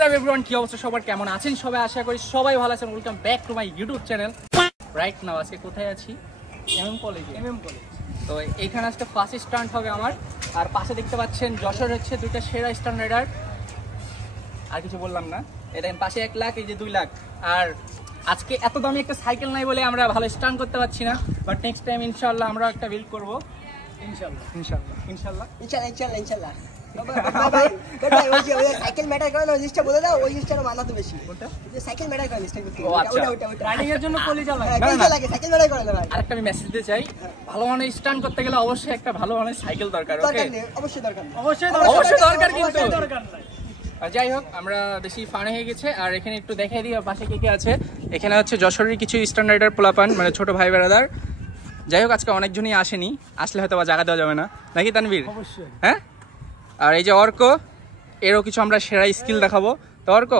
WhatsApp everyone, কি অবস্থা সবার, কেমন আছেন সবাই? আশা করি সবাই ভালো আছেন। Welcome back to my YouTube channel. Right now আজকে কোথায় আছি? MM college. তো এইখানে আজকে ফার্স্ট স্টান্ট হবে আমার। আর পাশে দেখতে পাচ্ছেন যশোর হচ্ছে দুইটা সেরা স্টান্ট রাইডার। আর কিছু বললাম না, এটা পাশে 1 লাখ, এই যে 2 লাখ। আর আজকে এত দামি একটা সাইকেল নাই বলে আমরা ভালো স্টান্ট করতে পারছি না, বাট নেক্সট টাইম ইনশাআল্লাহ আমরা একটা বিল্ড করবো। ইনশাআল্লাহ সাইকেল ম্যাটার করে না, জিনিসটা বলে দাও। ওই জিনিসটা মানাতে বেশি সাইকেল ম্যাটার করে রাইডিং এর জন্য কলি চালায় সাইকেল ম্যাটার করে না। আরেকটা আমি মেসেজ দিতে চাই, ভালো মানে স্টান্ট করতে গেলে অবশ্যই একটা ভালো মানে সাইকেল দরকার। ওকে, অবশ্যই দরকার, অবশ্যই দরকার, কিন্তু দরকার নাই। যাই হোক, আমরা বেশি ফান হয়ে গেছে। আর এখানে একটু দেখাই দিই পাশে কে কে আছে। এখানে হচ্ছে যশোরের কিছু স্টান্ট রাইডার পোলাপান, মানে ছোট ভাই বেড়াদার। যাই হোক, আজকে অনেকজনই আসেনি, আসলে হয়তো বা জায়গা দেওয়া যাবে না, নাকি তানভীর? অবশ্যই। হ্যাঁ, আর এই যে অর্ক, এরও কিছু আমরা সেরা স্কিল দেখাবো। তো অর্ক,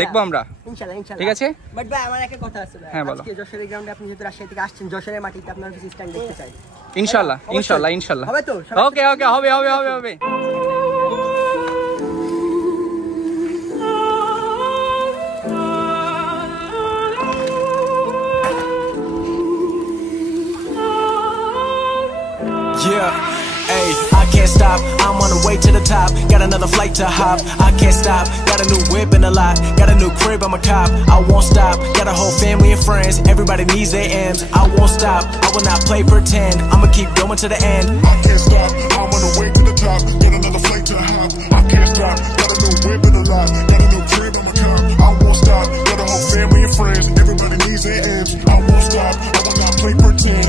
দেখবো আমরা, ইনশাআল্লাহ। ঠিক আছে? বাট ভাই, আমার একটা কথা আছে। হ্যাঁ, বলো। আজকে যশোরের গ্রাউন্ডে আপনি যেহেতু রাজশাহী থেকে আসছেন, যশোরের মাটিতে আপনার কিছু স্টাইল দেখতে চাই। ইনশাআল্লাহ হবে তো? ওকে, হবে। Yeah, hey, I can't stop, I'm on the way to the top. Got another flight to hop, I can't stop. Got a new whip and a lot, got a new crib, I'm a cop. I won't stop, got a whole family and friends. Everybody needs their M's, I won't stop. I will not play pretend, I'ma keep going to the end. I can't stop, I'm on the way to the top. Got another flight to hop, I can't stop. Got a new whip and a lot, got a new crib, I'm a cop. I won't stop, got a whole family and friends. Everybody needs their M's, I won't stop. I will not play pretend,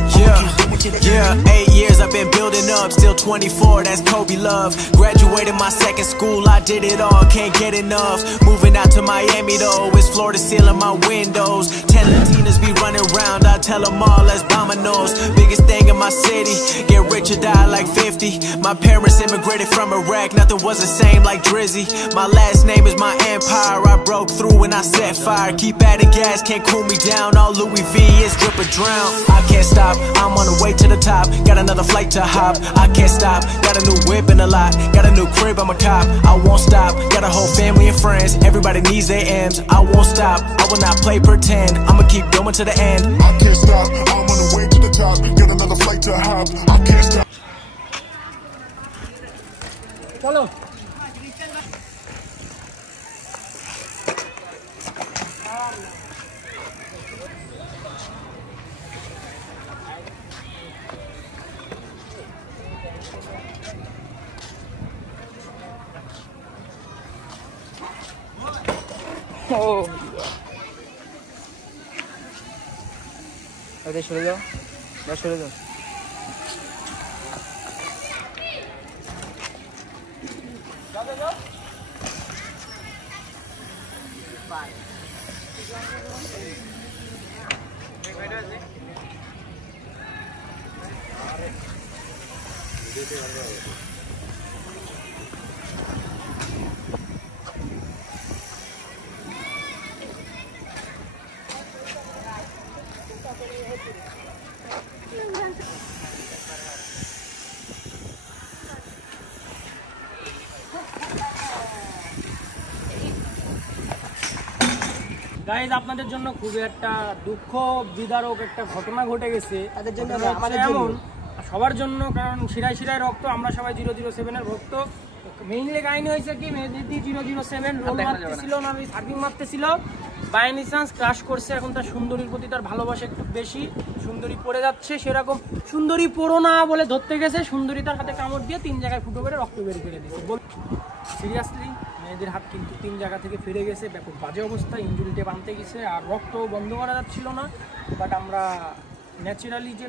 Yeah, 8 years I've been building up, still 24, that's Kobe Love. Graduated my second school, I did it all, can't get enough. Moving out to Miami though, it's floor to ceiling my windows. 10 Latinas be running around, I tell them all, let's dominoes. Biggest thing in my city, get rich or die like 50. My parents immigrated from Iraq, nothing was the same like Drizzy. My last name is my empire, I broke through and I set fire. Keep adding gas, can't cool me down, all Louis V is drip or drown. I can't stop, I'm on the way to the top. Got another flight to hop, I can't stop. Got a new whip and a lot, got a new crib, I'm a cop. I won't stop, got a whole family and friends. Everybody needs their M's, I won't stop. I will not play pretend, I'ma keep going to the end. I can't stop, I'm on the way to the top. Got another flight to hop, I can't stop. চলো। সরে যাও, সরে যাও। Guys, আপনাদের জন্য খুবই একটা দুঃখ বিদারক একটা ঘটনা ঘটে গেছে। তাদের জন্য, আমাদের যেমন সবার জন্য, কারণ শিরায় শিরায় রক্ত, আমরা সবাই 007-এর ভক্ত। মেইনলি কাহিনী হয়েছে কি, মেহেদি 007 রোল মারতেছিল না, আমি সার্ভিং মারতেছিল, বাই এনি চান্স ক্রাশ করছে। এখন তার সুন্দরীর প্রতি তার ভালোবাসা একটু বেশি, সুন্দরী পড়ে যাচ্ছে, সেরকম সুন্দরী পড়ো না বলে ধরতে গেছে, সুন্দরী তার হাতে কামড় দিয়ে 3 জায়গায় ফুটো করে রক্ত বের করে দিয়েছে। সিরিয়াসলি মেয়েদের হাত কিন্তু 3 জায়গা থেকে ফিরে গেছে, ব্যাপক বাজে অবস্থা, ইঞ্জুরিতে বাঁধতে গেছে, আর রক্ত বন্ধ করা যাচ্ছিল না। বাট আমরা ন্যাচারালি যে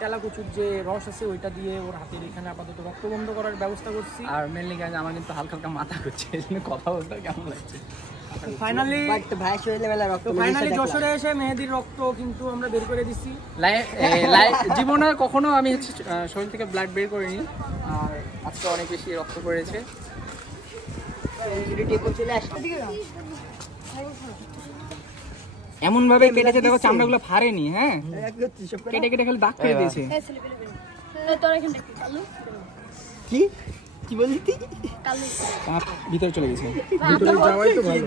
তেলা কচুর যে রস আছে ওইটা দিয়ে ওর হাতের এখানে আপাতত রক্ত বন্ধ করার ব্যবস্থা করছি। আর মেনলি গাইজ, আমার কিন্তু হালকা হালকা মাথা করছে, এই জন্য কথা বলতে কেমন লাগছে। ফাইনালি যশোরে এসে মেহেদির রক্ত কিন্তু আমরা বের করে দিচ্ছি। জীবনে কখনো আমি হচ্ছে শরীর থেকে ব্লাড বের করিনি, আর আজকে অনেক বেশি রক্ত পড়েছে। এমন ভাবে কেটেছে, দেখো চামড়াগুলো ফাড়েনি। হ্যাঁ, কেটে কেটে খালি দাগ করে দিয়েছে। কি কি বললি তুই? ভিতরে চলে গেছে। যাওয়াই তো ভালো।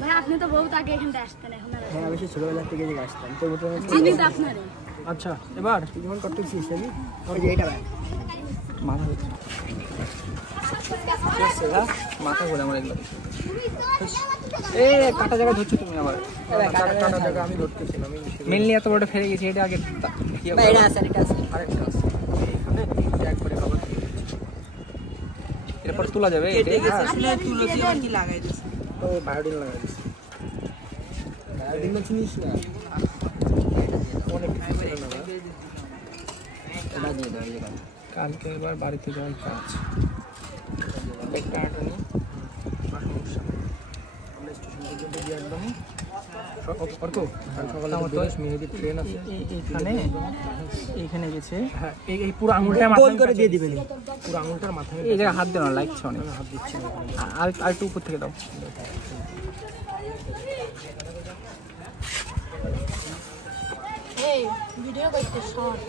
ভাই আপনি তো বহুত আগে এখানে আসতেন, এখন আর হ্যাঁ আমি ছোটবেলা থেকে যে আসতাম তোর মতো চিনি তো আপনারে। আচ্ছা এবার তুই যখন করতেছিস আমি ওই যে এটা ভাই মাথা ঘুরছে। মাথা ঘুরে আমার একদম। কাটা জায়গা ধরছো তুমি আবার। কাটা জায়গা আমি ধরতেছিলাম আমি মেনলি এত বড় ফেলে গেছি, এটা আগে ভাই এটা আছে এটা আছে আরেকটা আছে। এখানে তিন ট্যাগ করে কভার এরপর তোলা যাবে। তুলসী আর কি লাগাই দিছে তো বায়োডিন লাগাই দিছে বায়োডিন না চিনিস না অনেক কিছু ছিল না এটা দিয়ে দাও এই গান কালকে এবার বাড়িতে যাওয়ার কাজ। একটা আটনি আমরা স্টেশন পর্যন্ত গিয়ে একদমই অর্ক সকালে তো মেহেদি ট্রেন আছে এইখানে গেছে। হ্যাঁ এই পুরো আঙুলটা গোল করে দিয়ে দিবেন পুরো আঙুলটার মাথায় এই জায়গায় হাত দেওয়া লাগছে অনেক। হাত দিচ্ছি না আর একটু উপর থেকে দাও। এই ভিডিও করতে শর্ট।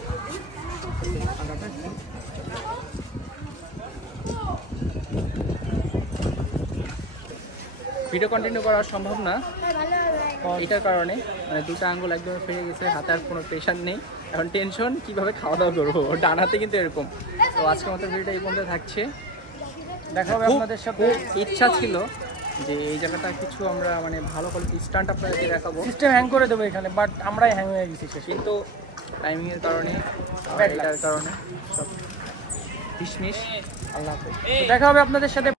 ভিডিও কন্টিনিউ করা সম্ভব না এটার কারণে, মানে দুটো আঙ্গুল একদম ফিরে গেছে, হাতে আর কোনো প্রেশার নেই। এখন টেনশন কিভাবে খাওয়া দাওয়া করবো, ডান হাতে কিন্তু এরকম। তো আজকে আমাদের ভিডিওটা এই পর্যন্ত থাকছে। দেখা হবে আপনাদের সাথে। ইচ্ছা ছিল যে এই জায়গাটা কিছু আমরা মানে ভালো কোয়ালিটি স্টান্ট আপনাদেরকে দেখাবো, সিস্টেম হ্যাং করে দেবো এখানে, বাট আমরাই হ্যাং হয়ে গেছি শেষে। কিন্তু টাইমিংয়ের কারণে Bad luck. এটার কারণে সব ডিসমিস। আল্লাহ হাফেজ। তো দেখা হবে আপনাদের সাথে